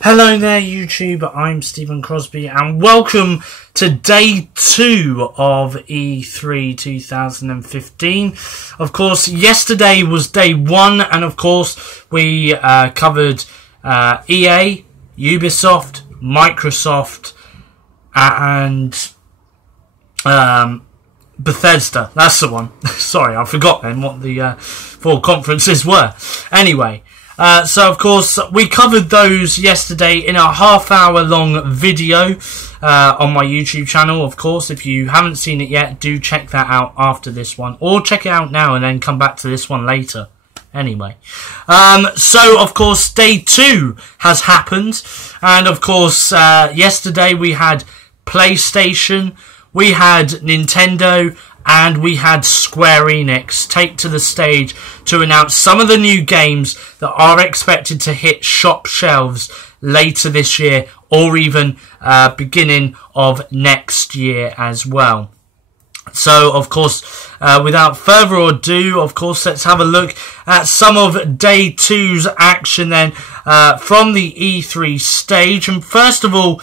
Hello there YouTube, I'm Stephen Crosby and welcome to day 2 of E3 2015. Of course, yesterday was day 1 and of course we covered EA, Ubisoft, Microsoft and Bethesda. That's the one. Sorry, I forgot then what the 4 conferences were. Anyway. So of course we covered those yesterday in a half-hour long video on my YouTube channel. Of course, if you haven't seen it yet, do check that out after this one, or check it out now and then come back to this one later. Anyway, so of course day 2 has happened, and of course yesterday we had PlayStation, we had Nintendo, and we had Square Enix take to the stage to announce some of the new games that are expected to hit shop shelves later this year, or even beginning of next year as well. So, of course, without further ado, of course, let's have a look at some of Day 2's action then from the E3 stage. And first of all,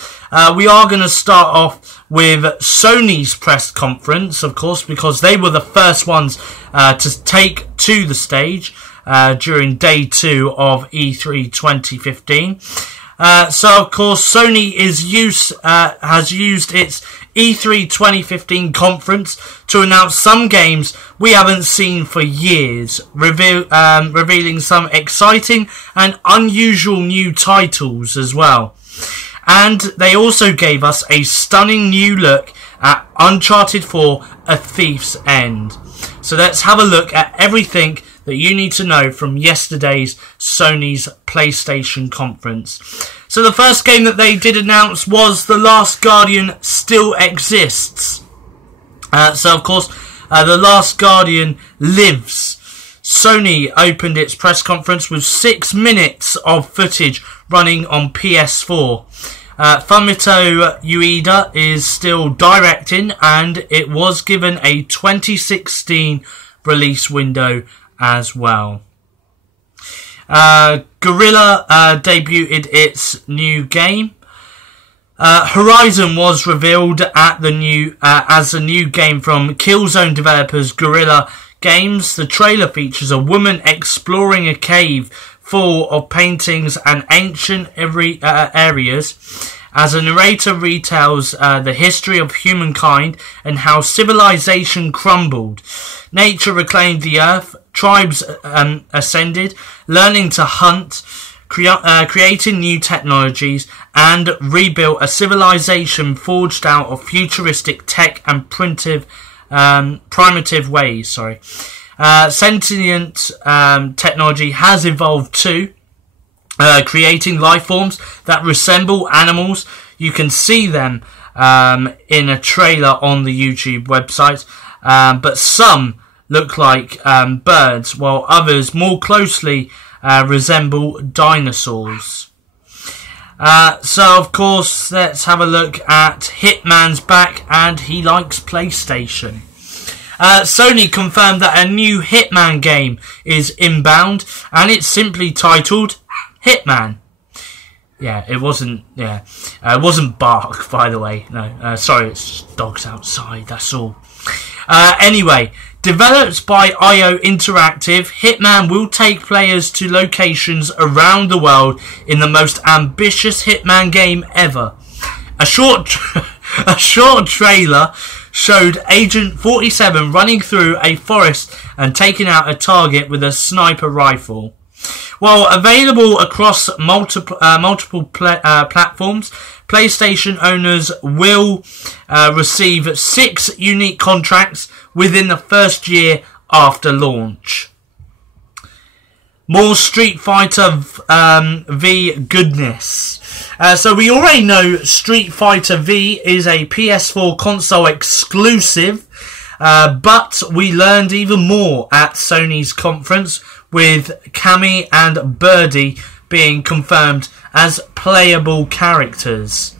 we are going to start off with Sony's press conference, of course, because they were the first ones to take to the stage during Day 2 of E3 2015. So, of course, Sony has used its E3 2015 conference to announce some games we haven't seen for years, revealing some exciting and unusual new titles as well. And they also gave us a stunning new look at Uncharted 4: A Thief's End. So let's have a look at everything that you need to know from yesterday's Sony's PlayStation conference. So the first game that they did announce was The Last Guardian Still Exists. So of course, The Last Guardian lives. Sony opened its press conference with 6 minutes of footage running on PS4. Fumito Ueda is still directing, and it was given a 2016 release window as well. Guerrilla debuted its new game. Horizon was revealed at the as a new game from Killzone developers Guerrilla Games. The trailer features a woman exploring a cave full of paintings and ancient areas, as a narrator retells the history of humankind and how civilization crumbled. Nature reclaimed the earth, tribes ascended, learning to hunt, creating new technologies, and rebuilt a civilization forged out of futuristic tech and primitive ways. Sentient technology has evolved too, creating life forms that resemble animals. You can see them in a trailer on the YouTube website, but some look like birds, while others more closely resemble dinosaurs. So of course, let's have a look at Hitman's back, and he likes PlayStation. Sony confirmed that a new Hitman game is inbound, and it's simply titled Hitman. Yeah, it wasn't Bark, by the way. No, sorry, it's dogs outside, that's all. Anyway, developed by IO Interactive, Hitman will take players to locations around the world in the most ambitious Hitman game ever. A short trailer showed Agent 47 running through a forest and taking out a target with a sniper rifle. While available across multiple platforms, PlayStation owners will receive 6 unique contracts within the first year after launch. More Street Fighter V goodness. So we already know Street Fighter V is a PS4 console exclusive, but we learned even more at Sony's conference, with Cammy and Birdie being confirmed as playable characters.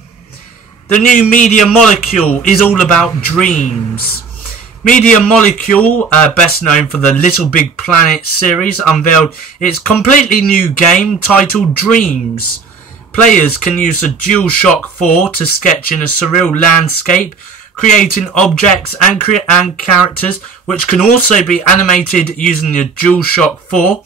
The new Media Molecule is all about dreams. Media Molecule, best known for the Little Big Planet series, unveiled its completely new game titled Dreams. Players can use the DualShock 4 to sketch in a surreal landscape, creating objects and characters, which can also be animated using the DualShock 4.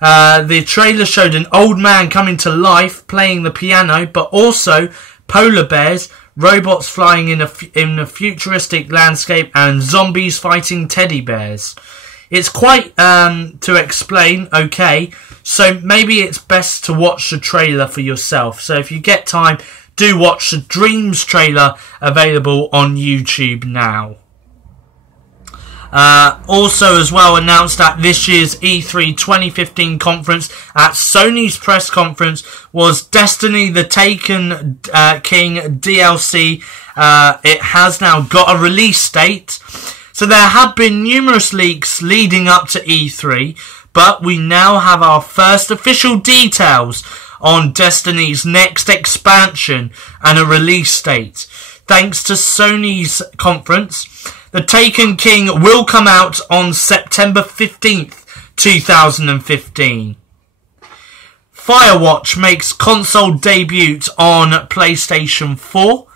The trailer showed an old man coming to life playing the piano, but also polar bears, robots flying in a futuristic landscape, and zombies fighting teddy bears. It's quite to explain, okay, so maybe it's best to watch the trailer for yourself. So if you get time, do watch the Dreams trailer, available on YouTube now. Also as well, announced at this year's E3 2015 conference at Sony's press conference was Destiny the Taken King DLC. It has now got a release date. So there have been numerous leaks leading up to E3, but we now have our first official details on Destiny's next expansion and a release date. Thanks to Sony's conference, The Taken King will come out on September 15th, 2015. Firewatch makes console debut on PlayStation 4.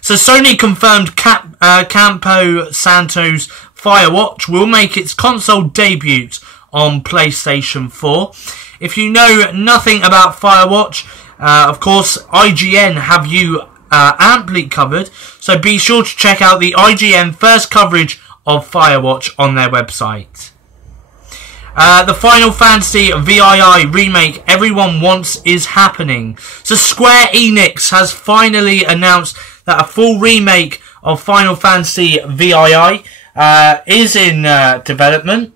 So Sony confirmed Campo Santo's Firewatch will make its console debut on PlayStation 4. If you know nothing about Firewatch, of course, IGN have you amply covered, so be sure to check out the IGN first coverage of Firewatch on their website. The Final Fantasy VII remake everyone wants is happening. So Square Enix has finally announced that a full remake of Final Fantasy VII is in development.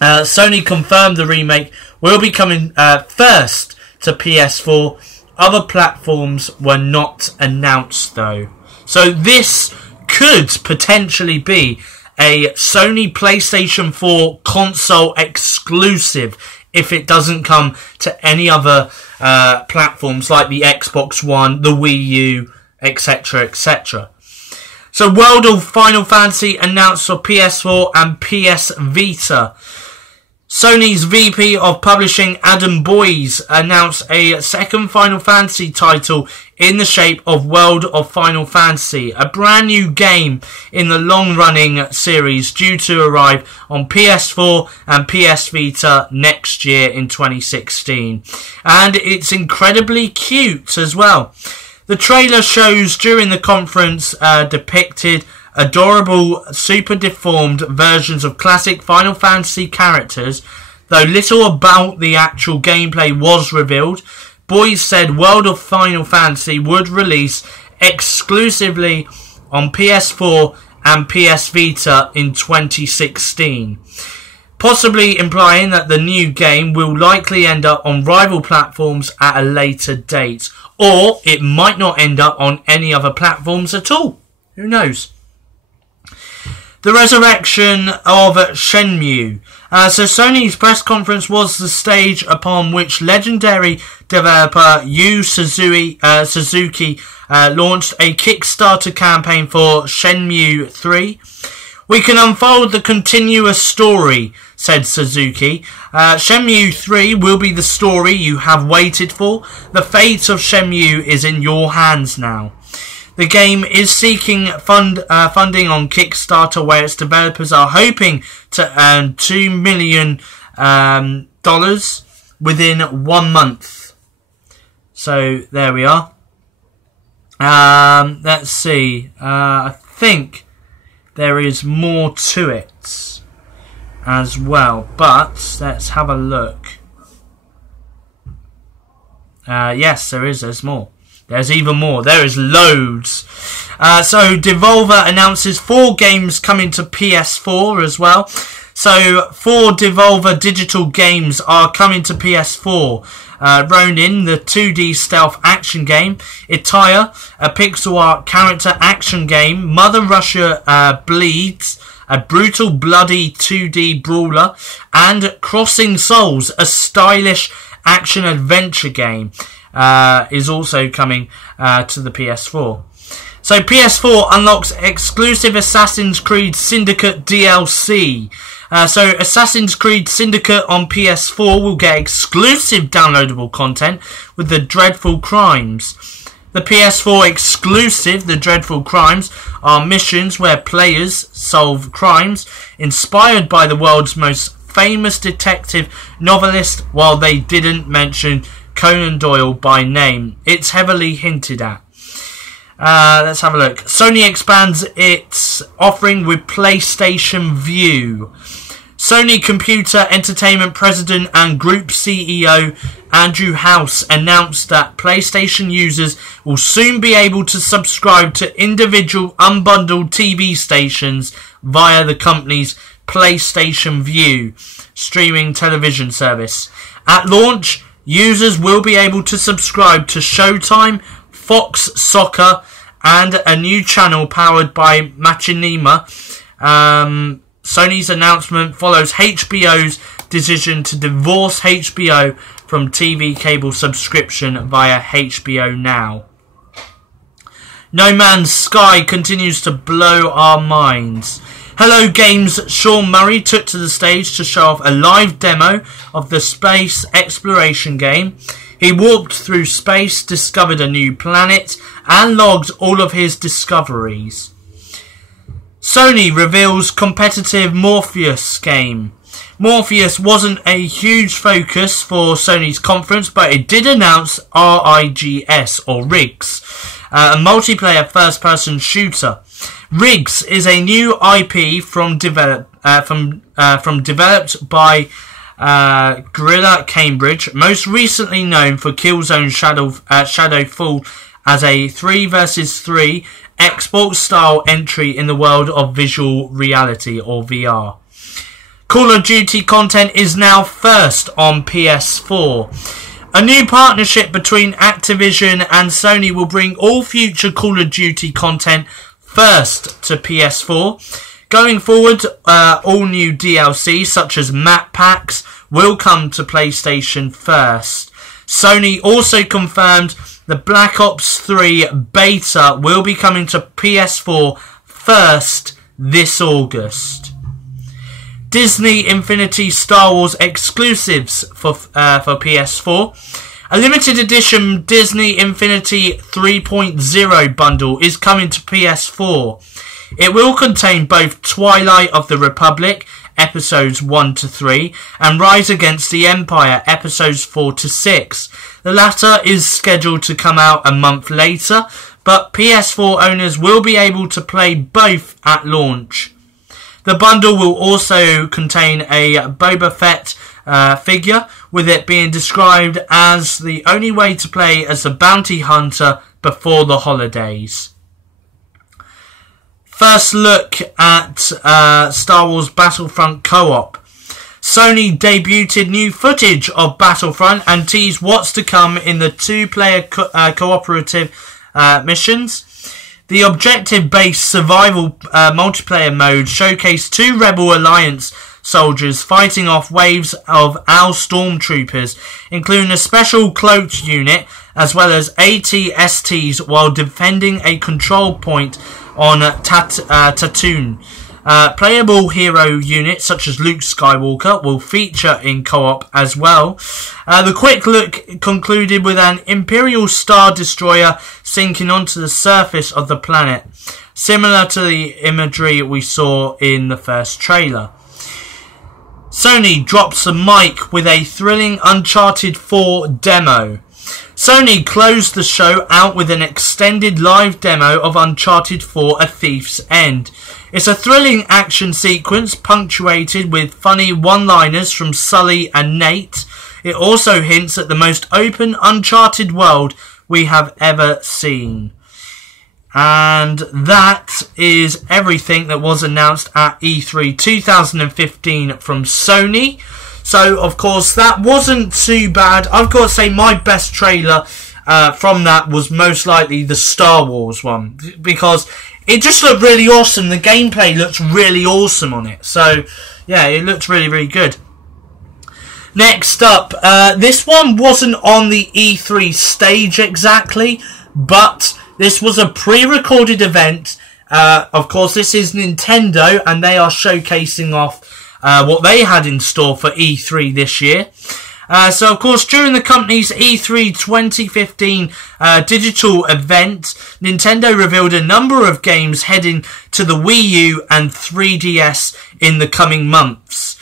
Sony confirmed the remake will be coming first to PS4. Other platforms were not announced though. So this could potentially be a Sony PlayStation 4 console exclusive if it doesn't come to any other platforms like the Xbox One, the Wii U, etc, etc. So World of Final Fantasy announced for PS4 and PS Vita. Sony's VP of Publishing Adam Boyes announced a second Final Fantasy title in the shape of World of Final Fantasy, a brand new game in the long-running series due to arrive on PS4 and PS Vita next year in 2016. And it's incredibly cute as well. The trailer shows during the conference depicted adorable, super deformed versions of classic Final Fantasy characters, though little about the actual gameplay was revealed. Boyes said World of Final Fantasy would release exclusively on PS4 and PS Vita in 2016, possibly implying that the new game will likely end up on rival platforms at a later date, or it might not end up on any other platforms at all. Who knows? The resurrection of Shenmue. So Sony's press conference was the stage upon which legendary developer Yu Suzuki launched a Kickstarter campaign for Shenmue 3. We can unfold the continuous story, said Suzuki. Shenmue 3 will be the story you have waited for. The fate of Shenmue is in your hands now. The game is seeking funding on Kickstarter, where its developers are hoping to earn $2 million within 1 month. So there we are. Let's see. I think there is more to it as well, but let's have a look. Yes, there is. There's more. There's even more. There is loads. So Devolver announces 4 games coming to PS4 as well. So 4 Devolver digital games are coming to PS4. Ronin, the 2D stealth action game. Itaia, a pixel art character action game. Mother Russia Bleeds, a brutal bloody 2D brawler. And Crossing Souls, a stylish action adventure game. Is also coming to the PS4. So PS4 unlocks exclusive Assassin's Creed Syndicate DLC. So Assassin's Creed Syndicate on PS4 will get exclusive downloadable content with the Dreadful Crimes. The PS4 exclusive, The Dreadful Crimes, are missions where players solve crimes inspired by the world's most famous detective novelist, while they didn't mention Conan Doyle by name. It's heavily hinted at. Let's have a look. Sony expands its offering with PlayStation Vue. Sony Computer Entertainment President and Group CEO Andrew House announced that PlayStation users will soon be able to subscribe to individual unbundled TV stations via the company's PlayStation Vue streaming television service. At launch, users will be able to subscribe to Showtime, Fox Soccer, and a new channel powered by Machinima. Sony's announcement follows HBO's decision to divorce HBO from TV cable subscription via HBO Now. No Man's Sky continues to blow our minds. Hello Games' Sean Murray took to the stage to show off a live demo of the space exploration game. He walked through space, discovered a new planet, and logged all of his discoveries. Sony reveals competitive Morpheus game. Morpheus wasn't a huge focus for Sony's conference, but it did announce RIGS, or RIGS, a multiplayer first-person shooter. RIGS is a new IP developed by Guerrilla Cambridge, most recently known for Killzone Shadowfall as a 3 vs 3 Xbox-style entry in the world of visual reality, or VR. Call of Duty content is now first on PS4. A new partnership between Activision and Sony will bring all future Call of Duty content first to PS4. Going forward, all new DLC such as map packs will come to PlayStation first. Sony also confirmed the Black Ops 3 beta will be coming to PS4 first this August. Disney Infinity Star Wars exclusives for PS4. A limited edition Disney Infinity 3.0 bundle is coming to PS4. It will contain both Twilight of the Republic, episodes 1 to 3, and Rise Against the Empire, episodes 4 to 6. The latter is scheduled to come out a month later, but PS4 owners will be able to play both at launch. The bundle will also contain a Boba Fett figure, with it being described as the only way to play as a bounty hunter before the holidays. First look at Star Wars Battlefront co-op. Sony debuted new footage of Battlefront and teased what's to come in the two-player cooperative missions. The objective-based survival multiplayer mode showcased 2 Rebel Alliance soldiers fighting off waves of AL stormtroopers, including a special cloaked unit, as well as AT-STs, while defending a control point on Tatooine. Playable hero units such as Luke Skywalker will feature in co-op as well. The quick look concluded with an Imperial Star Destroyer sinking onto the surface of the planet, similar to the imagery we saw in the first trailer. Sony drops the mic with a thrilling Uncharted 4 demo. Sony closed the show out with an extended live demo of Uncharted 4: A Thief's End. It's a thrilling action sequence punctuated with funny one-liners from Sully and Nate. It also hints at the most open Uncharted world we have ever seen. And that is everything that was announced at E3 2015 from Sony. So, of course, that wasn't too bad. I've got to say my best trailer from that was most likely the Star Wars one, because it just looked really awesome. The gameplay looked really awesome on it. So, yeah, it looked really, really good. Next up, this one wasn't on the E3 stage exactly, but this was a pre-recorded event. Of course, this is Nintendo, and they are showcasing off what they had in store for E3 this year. So, of course, during the company's E3 2015 digital event, Nintendo revealed a number of games heading to the Wii U and 3DS in the coming months.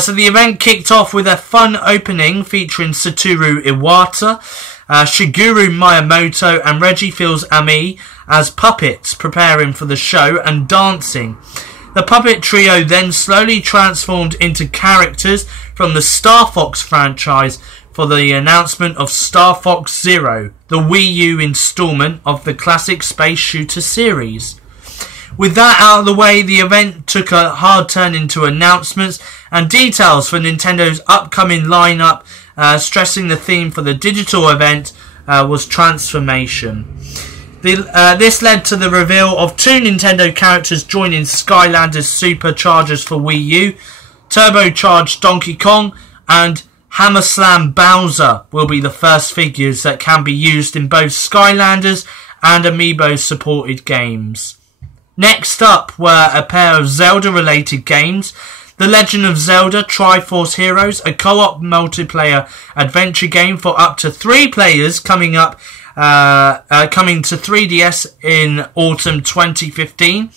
So the event kicked off with a fun opening featuring Satoru Iwata, Shigeru Miyamoto and Reggie Fils-Aimé as puppets preparing for the show and dancing. The puppet trio then slowly transformed into characters from the Star Fox franchise for the announcement of Star Fox Zero, the Wii U installment of the classic space shooter series. With that out of the way, the event took a hard turn into announcements and details for Nintendo's upcoming lineup, stressing the theme for the digital event was transformation. This led to the reveal of 2 Nintendo characters joining Skylanders Superchargers for Wii U. Turbocharged Donkey Kong and Hammer Slam Bowser will be the first figures that can be used in both Skylanders and Amiibo supported games. Next up were a pair of Zelda-related games. The Legend of Zelda Triforce Heroes, a co-op multiplayer adventure game for up to 3 players coming to 3DS in autumn 2015.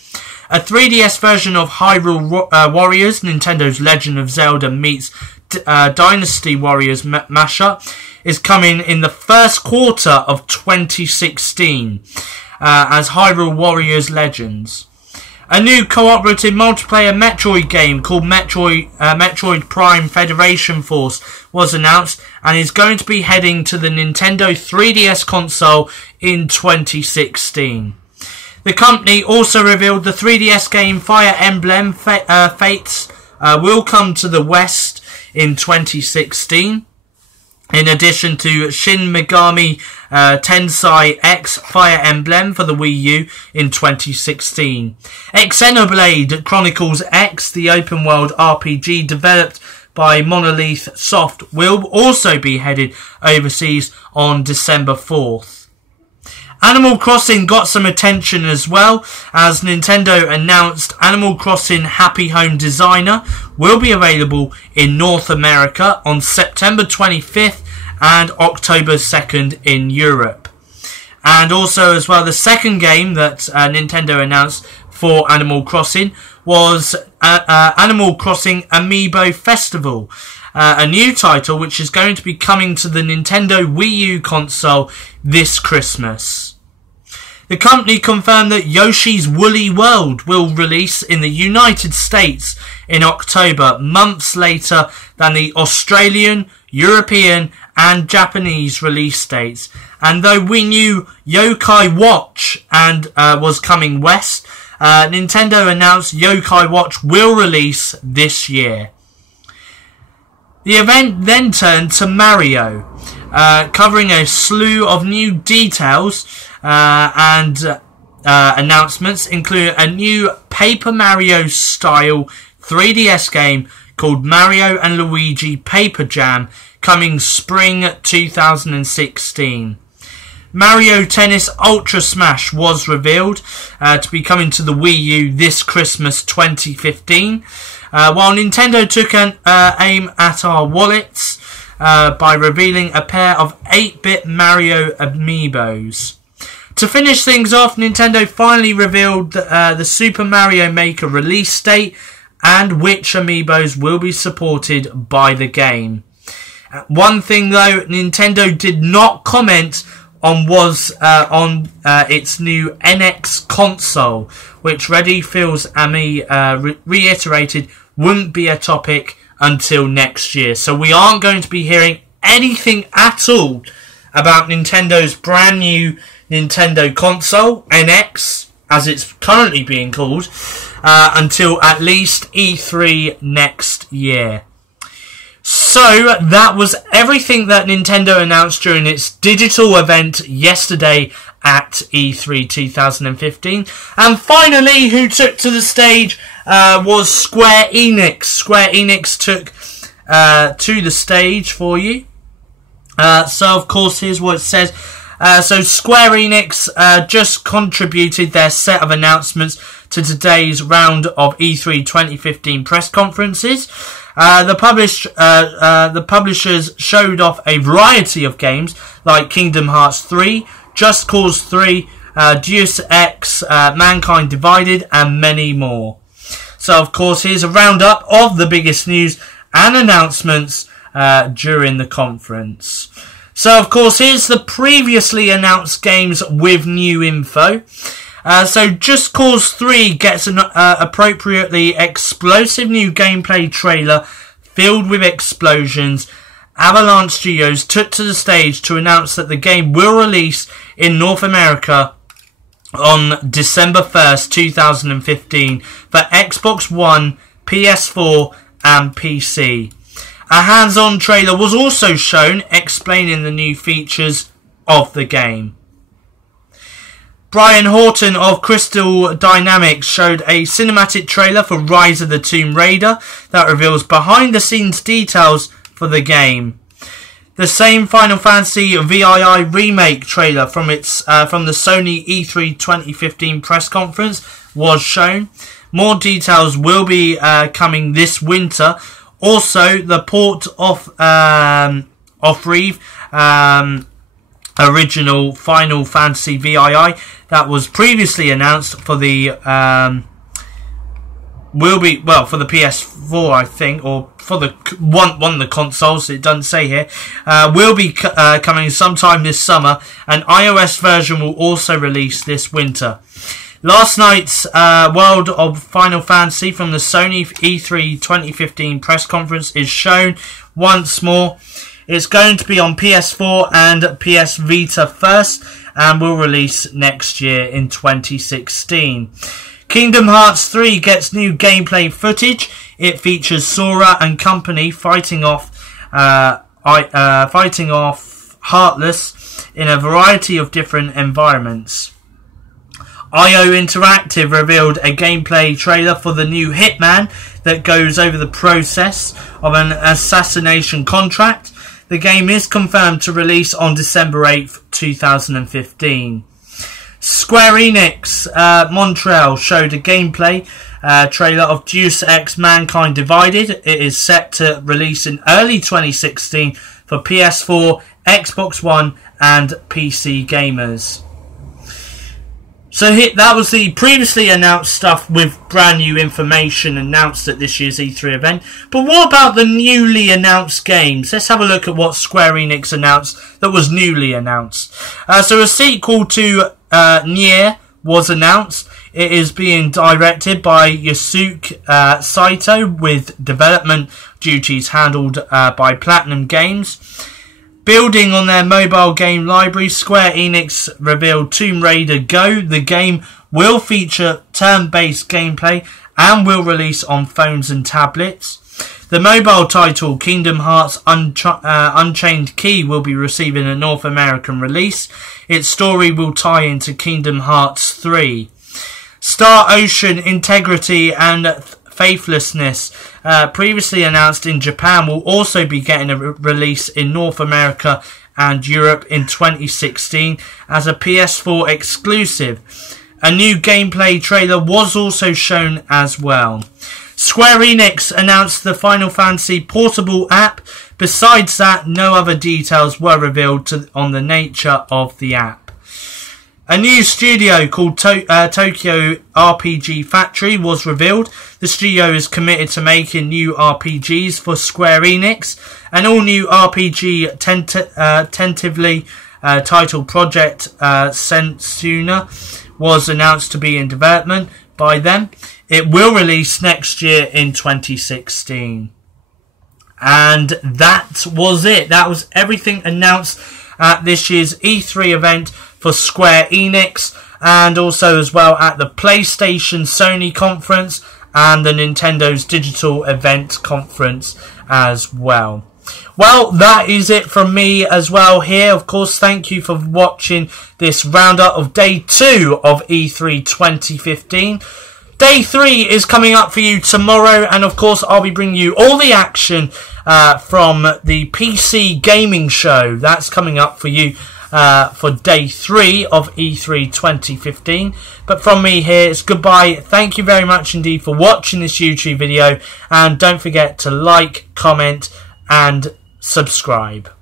A 3DS version of Hyrule Warriors, Nintendo's Legend of Zelda meets Dynasty Warriors mashup, is coming in the first quarter of 2016 as Hyrule Warriors Legends. A new cooperative multiplayer Metroid game called Metroid Prime Federation Force was announced and is going to be heading to the Nintendo 3DS console in 2016. The company also revealed the 3DS game Fire Emblem Fates will come to the West in 2016. In addition to Shin Megami Tensei X Fire Emblem for the Wii U in 2016. Xenoblade Chronicles X, the open world RPG developed by Monolith Soft, will also be headed overseas on December 4th. Animal Crossing got some attention as well, as Nintendo announced Animal Crossing Happy Home Designer will be available in North America on September 25th and October 2nd in Europe. And also as well, the second game that Nintendo announced for Animal Crossing was Animal Crossing Amiibo Festival, a new title which is going to be coming to the Nintendo Wii U console this Christmas. The company confirmed that Yoshi's Woolly World will release in the United States in October, months later than the Australian, European and Japanese release dates. And though we knew Yokai Watch was coming west, Nintendo announced Yokai Watch will release this year. The event then turned to Mario, covering a slew of new details and announcements, including a new Paper Mario style 3DS game called Mario and Luigi Paper Jam, coming spring 2016. Mario Tennis Ultra Smash was revealed to be coming to the Wii U this Christmas 2015. While Nintendo took an aim at our wallets by revealing a pair of 8-bit Mario amiibos. To finish things off, Nintendo finally revealed the Super Mario Maker release date and which amiibos will be supported by the game. One thing though, Nintendo did not comment on was its new NX console, which Reggie Fils-Aimé reiterated wouldn't be a topic until next year. So we aren't going to be hearing anything at all about Nintendo's brand new Nintendo console, NX, as it's currently being called, until at least E3 next year. So that was everything that Nintendo announced during its digital event yesterday at E3 2015. And finally, who took to the stage was Square Enix. Square Enix took to the stage for you. So, of course, here's what it says. So Square Enix just contributed their set of announcements to today's round of E3 2015 press conferences. The publishers showed off a variety of games like Kingdom Hearts 3, Just Cause 3, Deus Ex, Mankind Divided, and many more. So, of course, here's a roundup of the biggest news and announcements during the conference. So, of course, here's the previously announced games with new info. So, Just Cause 3 gets an appropriately explosive new gameplay trailer filled with explosions. Avalanche Studios took to the stage to announce that the game will release in North America on December 1st, 2015 for Xbox One, PS4 and PC. A hands-on trailer was also shown explaining the new features of the game. Brian Horton of Crystal Dynamics showed a cinematic trailer for Rise of the Tomb Raider that reveals behind-the-scenes details for the game. The same Final Fantasy VII Remake trailer from the Sony E3 2015 press conference was shown. More details will be coming this winter. Also, the port of Reeve, original Final Fantasy VII that was previously announced for the for the PS4, I think, or for the one of the consoles. It doesn't say here. Will be coming sometime this summer. An iOS version will also release this winter. Last night's World of Final Fantasy from the Sony E3 2015 press conference is shown once more. It's going to be on PS4 and PS Vita first, and will release next year in 2016. Kingdom Hearts 3 gets new gameplay footage. It features Sora and company fighting off Heartless in a variety of different environments. IO Interactive revealed a gameplay trailer for the new Hitman that goes over the process of an assassination contract. The game is confirmed to release on December 8th, 2015. Square Enix Montreal showed a gameplay trailer of Deus Ex Mankind Divided. It is set to release in early 2016 for PS4, Xbox One and PC gamers. So that was the previously announced stuff with brand new information announced at this year's E3 event. But what about the newly announced games? Let's have a look at what Square Enix announced that was newly announced. So a sequel to Nier was announced. It is being directed by Yusuke Saito with development duties handled by Platinum Games. Building on their mobile game library, Square Enix revealed Tomb Raider Go. The game will feature turn-based gameplay and will release on phones and tablets. The mobile title, Kingdom Hearts Unchained Key, will be receiving a North American release. Its story will tie into Kingdom Hearts 3. Star Ocean Integrity and Faithlessness, previously announced in Japan, will also be getting a release in North America and Europe in 2016 as a PS4 exclusive. A new gameplay trailer was also shown as well. Square Enix announced the Final Fantasy portable app. Besides that, no other details were revealed on the nature of the app. A new studio called Tokyo RPG Factory was revealed. The studio is committed to making new RPGs for Square Enix. An all-new RPG tentatively titled Project Sensuna was announced to be in development by them. It will release next year in 2016. And that was it. That was everything announced at this year's E3 event for Square Enix, and also as well at the PlayStation Sony conference and the Nintendo's digital event conference as well. Well, that is it from me as well here. Of course, thank you for watching this roundup of Day 2 of E3 2015. Day 3 is coming up for you tomorrow, and of course I'll be bringing you all the action from the PC Gaming Show. That's coming up for you for day 3 of E3 2015. But from me here, it's goodbye. Thank you very much indeed for watching this YouTube video, and don't forget to like, comment and subscribe.